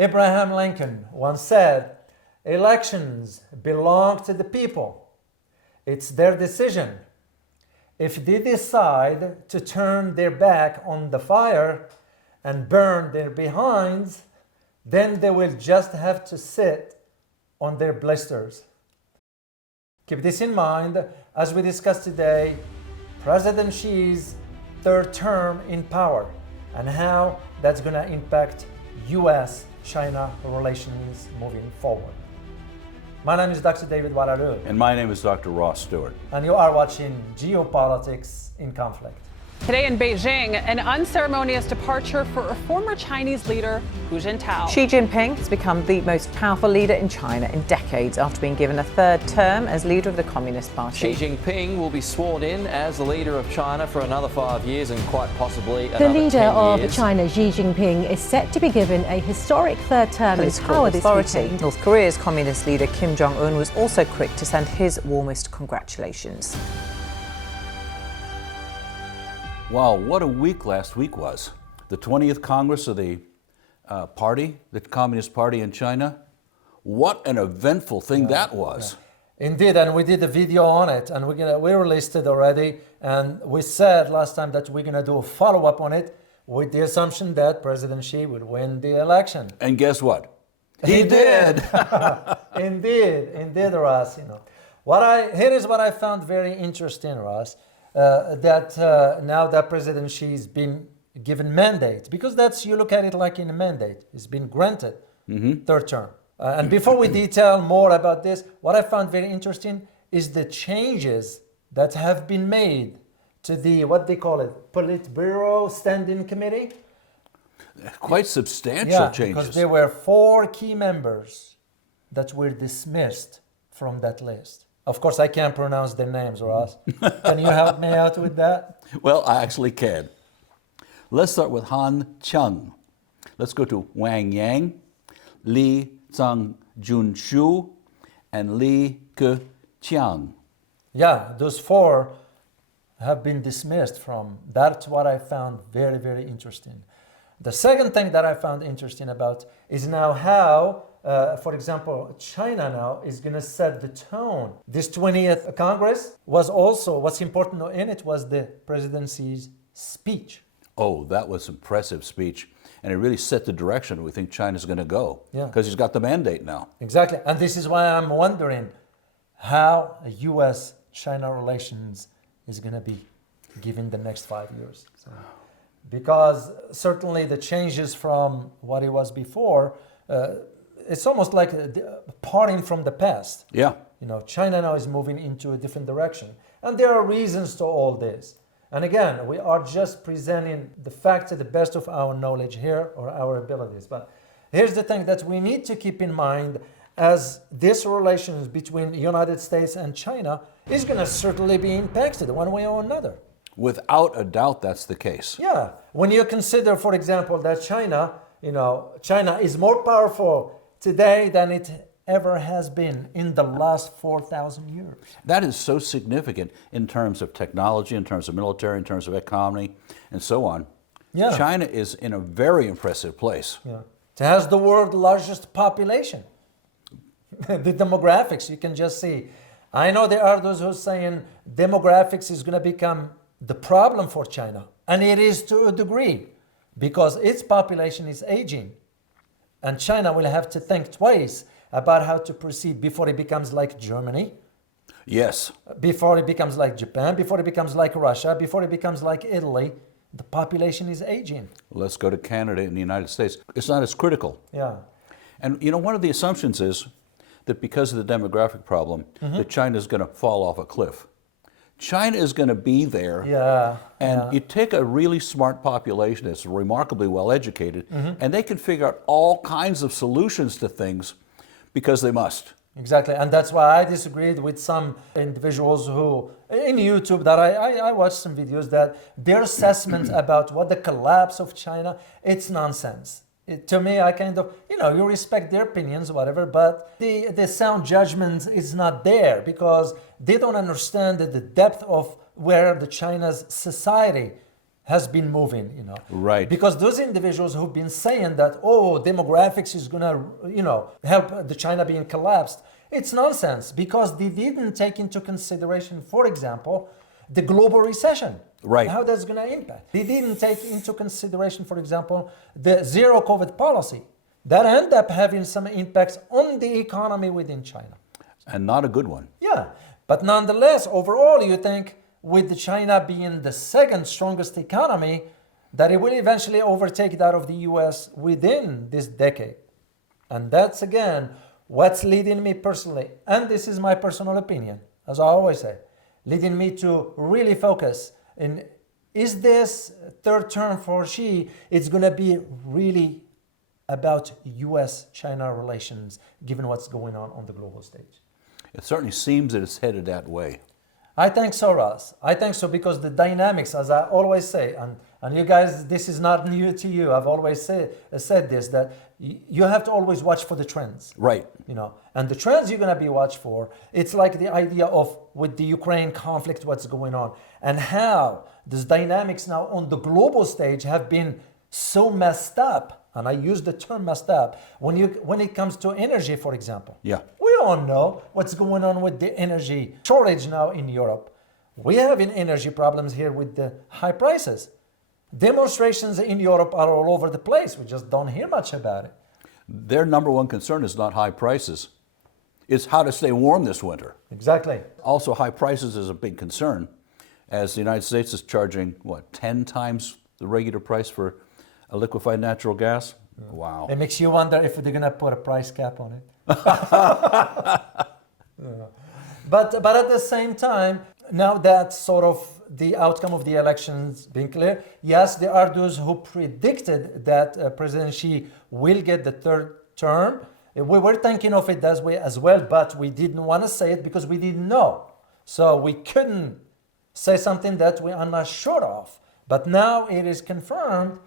Abraham Lincoln once said, elections belong to the people. It's their decision. If they decide to turn their back on the fire and burn their behinds, then they will just have to sit on their blisters. Keep this in mind as we discuss today President Xi's third term in power and how that's going to impact US-China relations moving forward. My name is Dr. David Wararu. And my name is Dr. Ross Stewart. And you are watching Geopolitics in Conflict. Today in Beijing, an unceremonious departure for a former Chinese leader, Hu Jintao. Xi Jinping has become the most powerful leader in China in decades after being given a third term as leader of the Communist Party. Xi Jinping will be sworn in as the leader of China for another 5 years and quite possibly the another leader 10 of years. China, Xi Jinping, is set to be given a historic third term in Political power this authority. weekend. North Korea's communist leader Kim Jong-un was also quick to send his warmest congratulations. Wow, what a week last week was. The 20th Congress of the party, the Communist Party in China. What an eventful thing that was. Yeah. Indeed, and we did a video on it, and we released it already, and we said last time that we're gonna do a follow-up on it with the assumption that President Xi would win the election. And guess what? He did. Indeed, Ross. Here is what I found very interesting, Ross. That now that President Xi's been given mandate, because you look at it like in a mandate, he's been granted third term. And before we detail more about this, what I found very interesting is the changes that have been made to the, what they call it, Politburo Standing Committee. Quite substantial changes. Because there were 4 key members that were dismissed from that list. Of course, I can't pronounce their names, Ross. Can you help me out with that? Well, I actually can. Let's start with Han Cheng. Let's go to Wang Yang, Li Zhanshu, and Li Keqiang. Yeah, those 4 have been dismissed from. That's what I found very, very interesting. The second thing that I found interesting about is now how for example, China now is going to set the tone. This 20th Congress what's important in it was the presidency's speech. Oh, that was an impressive speech. And it really set the direction we think China's going to go. Yeah. Because he's got the mandate now. Exactly. And this is why I'm wondering how U.S.-China relations is going to be given the next 5 years. Because certainly the changes from what it was before, it's almost like parting from the past. Yeah. China now is moving into a different direction. And there are reasons to all this. And again, we are just presenting the facts to the best of our knowledge here or our abilities. But here's the thing that we need to keep in mind as this relations between the United States and China is going to certainly be impacted one way or another. Without a doubt, that's the case. Yeah. When you consider, for example, that China is more powerful today than it ever has been in the last 4,000 years. That is so significant in terms of technology, in terms of military, in terms of economy, and so on. Yeah. China is in a very impressive place. Yeah. It has the world's largest population. The demographics, you can just see. I know there are those who are saying demographics is going to become the problem for China. And it is to a degree, because its population is aging. And China will have to think twice about how to proceed before it becomes like Germany. Yes. Before it becomes like Japan, before it becomes like Russia, before it becomes like Italy. The population is aging. Let's go to Canada and the United States. It's not as critical. Yeah. And one of the assumptions is that because of the demographic problem, that China is going to fall off a cliff. China is going to be there. Yeah. And you take a really smart population that's remarkably well educated, and they can figure out all kinds of solutions to things because they must. Exactly. And that's why I disagreed with some individuals who, in YouTube, that I watched some videos that their assessment about what the collapse of China, it's nonsense. To me, I kind of, you respect their opinions, whatever, but the sound judgment is not there because they don't understand the depth of where the China's society has been moving, Right. Because those individuals who've been saying that, demographics is gonna, help the China being collapsed, it's nonsense because they didn't take into consideration, for example, the global recession. Right. How that's gonna impact. They didn't take into consideration, for example, the zero COVID policy. That ended up having some impacts on the economy within China. And not a good one. Yeah, but nonetheless, overall, you think with China being the second strongest economy, that it will eventually overtake that of the US within this decade. And that's, again, what's leading me personally, and this is my personal opinion, as I always say, leading me to really focus in, is this third term for Xi, it's going to be really about US-China relations, given what's going on the global stage? It certainly seems that it's headed that way. I think so, Ross. I think so because the dynamics, as I always say, and you guys, this is not new to you. I've always said this, that you have to always watch for the trends. Right. And the trends you're going to be watched for, it's like the idea of with the Ukraine conflict, what's going on, and how these dynamics now on the global stage have been so messed up. And I use the term messed up when it comes to energy, for example. Yeah. We all know what's going on with the energy shortage now in Europe. We have energy problems here with the high prices. Demonstrations in Europe are all over the place. We just don't hear much about it. Their number one concern is not high prices. It's how to stay warm this winter. Exactly. Also, high prices is a big concern, as the United States is charging, 10 times the regular price for a liquefied natural gas? Wow. It makes you wonder if they're going to put a price cap on it. But at the same time, now that sort of the outcome of the elections being clear, yes, there are those who predicted that President Xi will get the third term. We were thinking of it that way as well, but we didn't want to say it because we didn't know. So we couldn't say something that we are not sure of. But now it is confirmed.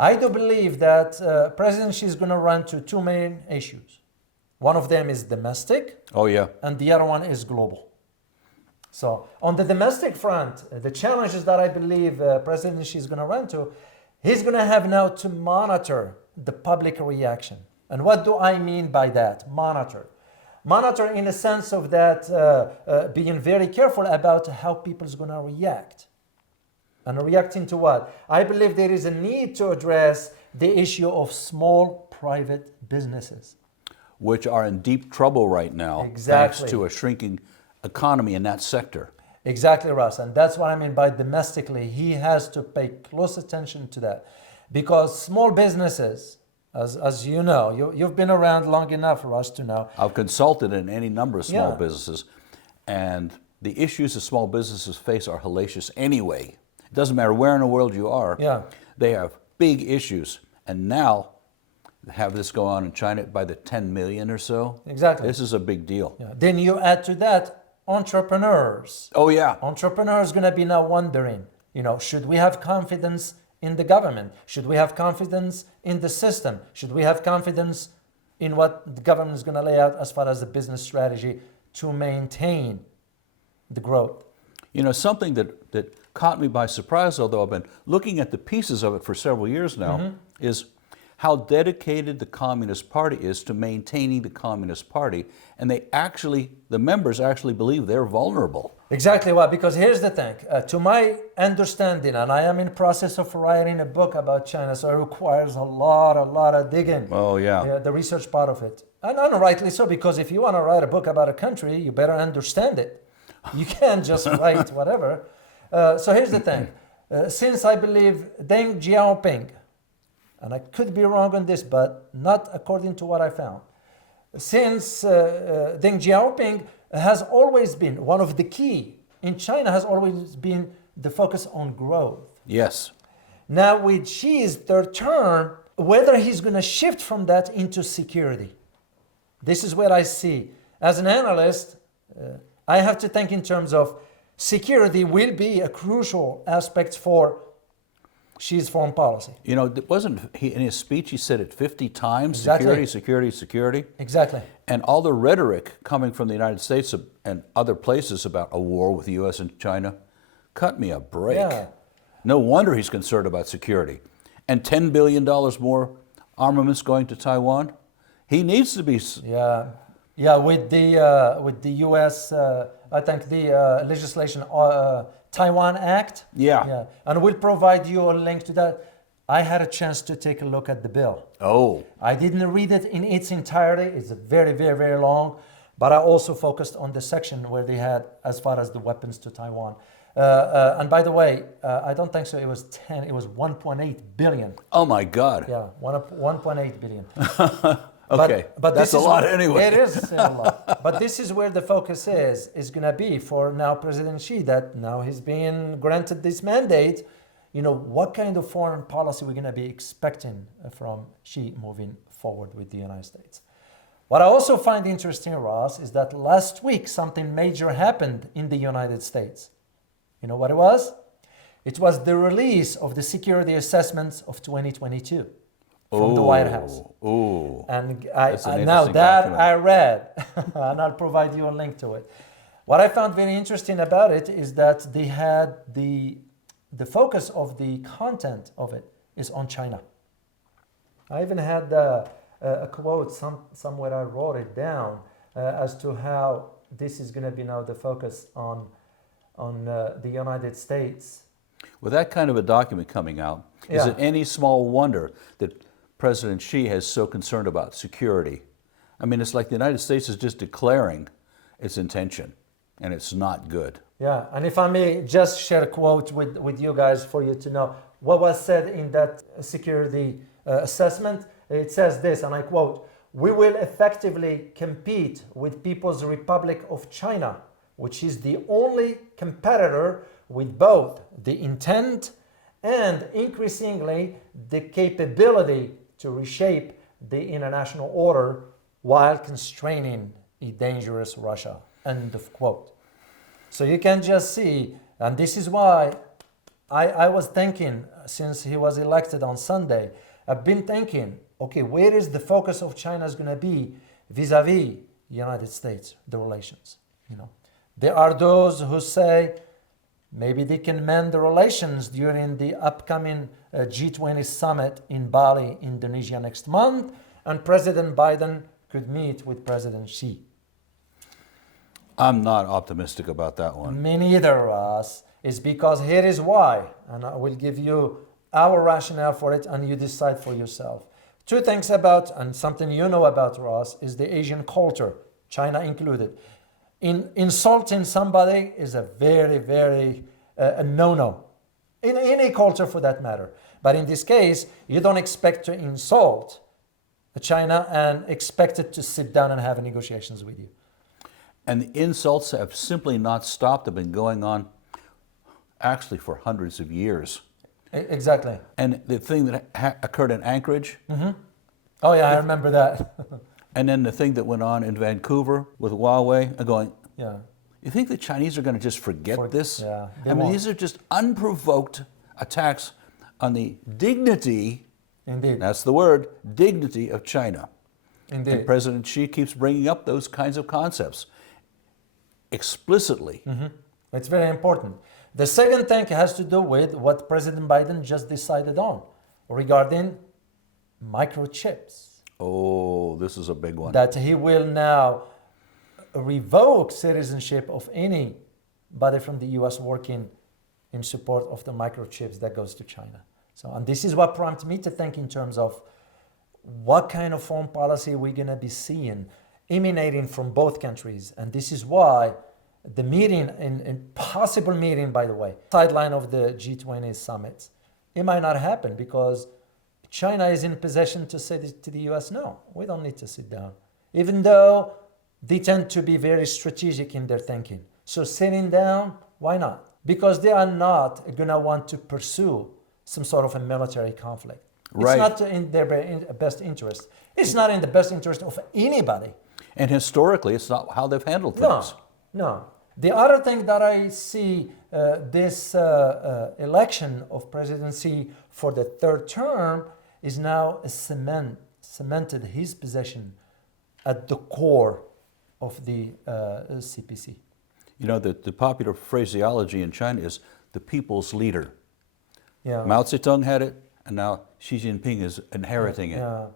I do believe that President Xi is going to run to two main issues. One of them is domestic. Oh, yeah. And the other one is global. So on the domestic front, the challenges that I believe President Xi is going to run to, he's going to have now to monitor the public reaction. And what do I mean by that? Monitor. Monitor in the sense of that being very careful about how people is going to react. And reacting to what? I believe there is a need to address the issue of small private businesses, which are in deep trouble right now, exactly, thanks to a shrinking economy in that sector. Exactly, Russ. And that's what I mean by domestically. He has to pay close attention to that. Because small businesses, as you know, you've been around long enough, Russ, to know. I've consulted in any number of small businesses, and the issues that small businesses face are hellacious anyway. It doesn't matter where in the world you are. Yeah. They have big issues. And now, have this go on in China by the 10 million or so. Exactly. This is a big deal. Yeah. Then you add to that entrepreneurs. Oh, yeah. Entrepreneurs going to be now wondering, should we have confidence in the government? Should we have confidence in the system? Should we have confidence in what the government is going to lay out as far as the business strategy to maintain the growth? Something that caught me by surprise, although I've been looking at the pieces of it for several years now, is how dedicated the Communist Party is to maintaining the Communist Party. And the members actually believe they're vulnerable. Exactly. Well, because here's the thing. To my understanding, and I am in process of writing a book about China, so it requires a lot of digging. Oh, yeah. The research part of it. And rightly so, because if you want to write a book about a country, you better understand it. You can't just write whatever. So here's the thing. Since I believe Deng Xiaoping, and I could be wrong on this, but not according to what I found. Since Deng Xiaoping has always been one of the key in China, has always been the focus on growth. Yes. Now with Xi's third term, whether he's going to shift from that into security. This is where I see, as an analyst, I have to think in terms of security will be a crucial aspect for Xi's foreign policy. Wasn't he in his speech, he said it 50 times, Exactly. security. Exactly. And all the rhetoric coming from the United States and other places about a war with the U.S. and China cut me a break. Yeah. No wonder he's concerned about security. And $10 billion more armaments going to Taiwan? He needs to be... Yeah, with the U.S., I think the legislation, Taiwan Act. Yeah. And we'll provide you a link to that. I had a chance to take a look at the bill. Oh. I didn't read it in its entirety. It's very, very, very long. But I also focused on the section where they had as far as the weapons to Taiwan. And by the way, I don't think so. It was 10. It was 1.8 billion. Oh my God. Yeah, 1.8 billion. Okay, but that's a lot anyway. It is a lot. But this is where the focus is going to be for now President Xi, that now he's being granted this mandate. You know, what kind of foreign policy we're going to be expecting from Xi moving forward with the United States. What I also find interesting, Ross, is that last week something major happened in the United States. You know what it was? It was the release of the security assessments of 2022 from the White House. Oh, and now that I read, and I'll provide you a link to it. What I found very interesting about it is that they had the focus of the content of it is on China. I even had a quote somewhere. I wrote it down as to how this is going to be now the focus on the United States. With that kind of a document coming out, is it any small wonder that President Xi is so concerned about security? I mean, it's like the United States is just declaring its intention, and it's not good. Yeah, and if I may just share a quote with you guys for you to know what was said in that security assessment. It says this, and I quote, "We will effectively compete with People's Republic of China, which is the only competitor with both the intent and increasingly the capability to reshape the international order while constraining a dangerous Russia." End of quote. So you can just see, and this is why I was thinking, since he was elected on Sunday, I've been thinking, okay, where is the focus of China's going to be vis-a-vis the United States, the relations? You know, there are those who say maybe they can mend the relations during the upcoming G20 summit in Bali, Indonesia next month, and President Biden could meet with President Xi. I'm not optimistic about that one. Me neither, Ross. It's because here is why, and I will give you our rationale for it, and you decide for yourself. Two things about, and something you know about, Ross, is the Asian culture, China included. Insulting somebody is a very, very a no-no, in any culture for that matter. But in this case, you don't expect to insult China and expect it to sit down and have negotiations with you. And the insults have simply not stopped. They've been going on actually for hundreds of years. Exactly. And the thing that occurred in Anchorage. Mm-hmm. Oh yeah, I remember that. And then the thing that went on in Vancouver with Huawei, going, yeah. You think the Chinese are going to just forget this? Yeah, I mean, these are just unprovoked attacks on the dignity, Indeed. That's the word, dignity of China. Indeed. And President Xi keeps bringing up those kinds of concepts explicitly. Mm-hmm. It's very important. The second thing has to do with what President Biden just decided on regarding microchips. Oh, this is a big one. That he will now revoke citizenship of anybody from the U.S. working in support of the microchips that goes to China. So, and this is what prompted me to think in terms of what kind of foreign policy we're going to be seeing emanating from both countries. And this is why the meeting, and possible meeting, by the way, sideline of the G20 summits, it might not happen because China is in position to say to the U.S., no, we don't need to sit down. Even though they tend to be very strategic in their thinking. So sitting down, why not? Because they are not going to want to pursue some sort of a military conflict. Right. It's not in their best interest. It's not in the best interest of anybody. And historically, it's not how they've handled things. No. The other thing that I see this election of President Xi for the third term is now cemented his position at the core of the CPC. You know, the popular phraseology in China is the people's leader. Yeah. Mao Zedong had it, and now Xi Jinping is inheriting it. Yeah.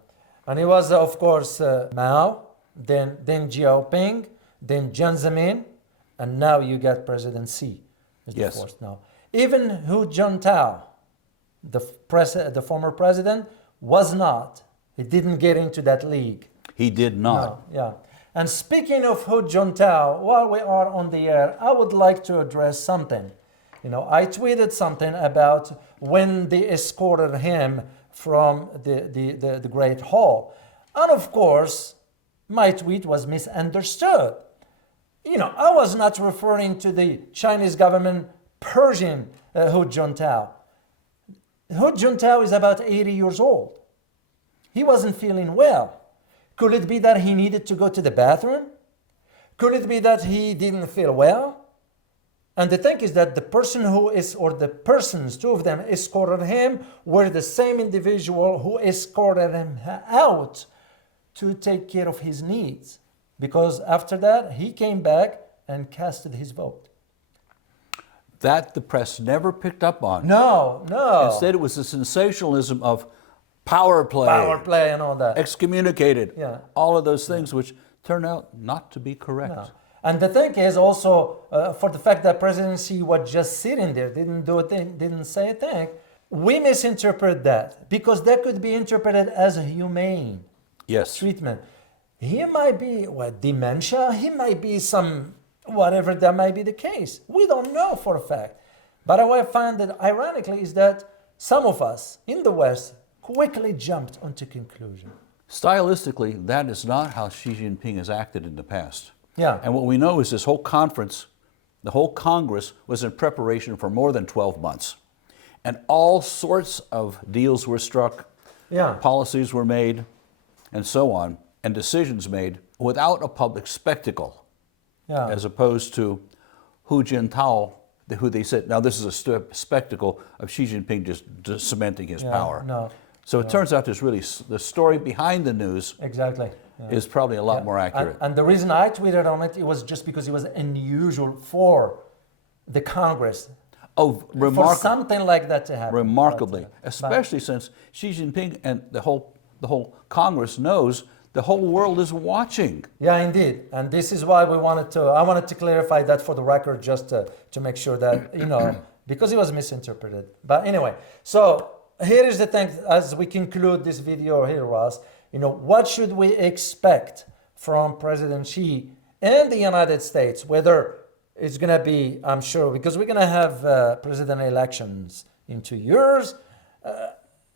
And it was, of course, Mao, then Xiaoping, then Jiang Zemin, and now you get President Xi. Is the Yes. fourth now. Even Hu Jintao, the former president, was not. He didn't get into that league. He did not. No, yeah. And speaking of Hu Jintao, while we are on the air, I would like to address something. You know, I tweeted something about when they escorted him from the Great Hall. And of course, my tweet was misunderstood. You know, I was not referring to the Chinese government purging Hu Jintao. Hu Jintao is about 80 years old. He wasn't feeling well. Could it be that he needed to go to the bathroom? Could it be that he didn't feel well? And the thing is that the person who is, or the persons, two of them, escorted him were the same individual who escorted him out to take care of his needs. Because after that, he came back and casted his vote. That the press never picked up on. No. Instead, it was the sensationalism of power play, and all that. excommunicated, Yeah. all of those things which turned out not to be correct. No. And the thing is also, for the fact that President Xi was just sitting there, didn't do a thing, didn't say a thing, we misinterpret that because that could be interpreted as a humane Yes. treatment. He might be dementia, he might be some whatever that might be the case. We don't know for a fact. But what I find that ironically is that some of us in the West quickly jumped onto conclusion. Stylistically, that is not how Xi Jinping has acted in the past. Yeah. And what we know is this whole conference, the whole Congress, was in preparation for more than 12 months. And all sorts of deals were struck, Yeah. policies were made, and so on, and decisions made without a public spectacle, Yeah. as opposed to Hu Jintao, who they said, now this is a spectacle of Xi Jinping just cementing his power. No. So it turns out there's really, the story behind the news Exactly. Yeah. is probably a lot more accurate. And the reason I tweeted on it, it was just because it was unusual for the Congress, Oh, for something like that to happen. remarkably, But, especially since Xi Jinping and the whole Congress knows the whole world is watching. yeah, indeed. And this is why I wanted to clarify that for the record, just to make sure that, because it was misinterpreted. But anyway, so here is the thing, as we conclude this video here, Ross, what should we expect from President Xi and the United States, whether it's going to be, I'm sure, because we're going to have president elections in 2 years.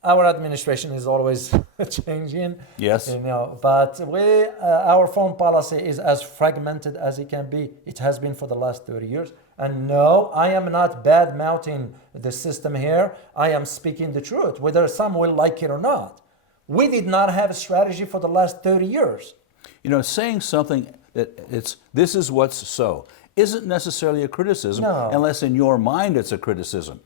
Our administration is always changing. Yes. But our foreign policy is as fragmented as it can be. It has been for the last 30 years. And no, I am not bad-mouthing the system here. I am speaking the truth, whether some will like it or not. We did not have a strategy for the last 30 years. Saying something that this is what's so isn't necessarily a criticism, No. unless in your mind it's a criticism.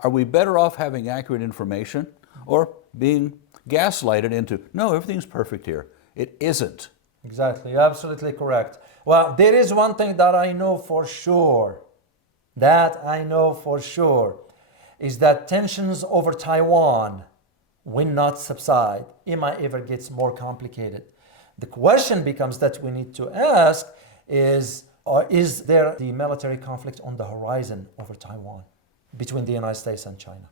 Are we better off having accurate information or being gaslighted into, no, everything's perfect here? It isn't. Exactly, you're absolutely correct. Well, there is one thing that I know for sure, is that tensions over Taiwan will not subside. It might ever get more complicated. The question becomes that we need to ask is there the military conflict on the horizon over Taiwan between the United States and China?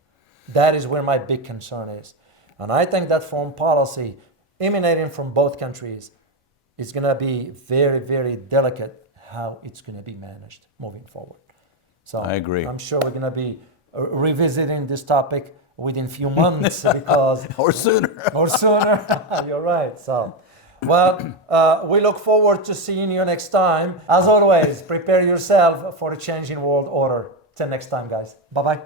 That is where my big concern is. And I think that foreign policy emanating from both countries is going to be very, very delicate how it's going to be managed moving forward. So I agree. I'm sure we're going to be revisiting this topic within a few months because Or sooner. or sooner. You're right. So, we look forward to seeing you next time. As always, prepare yourself for a changing world order. Till next time, guys. Bye-bye.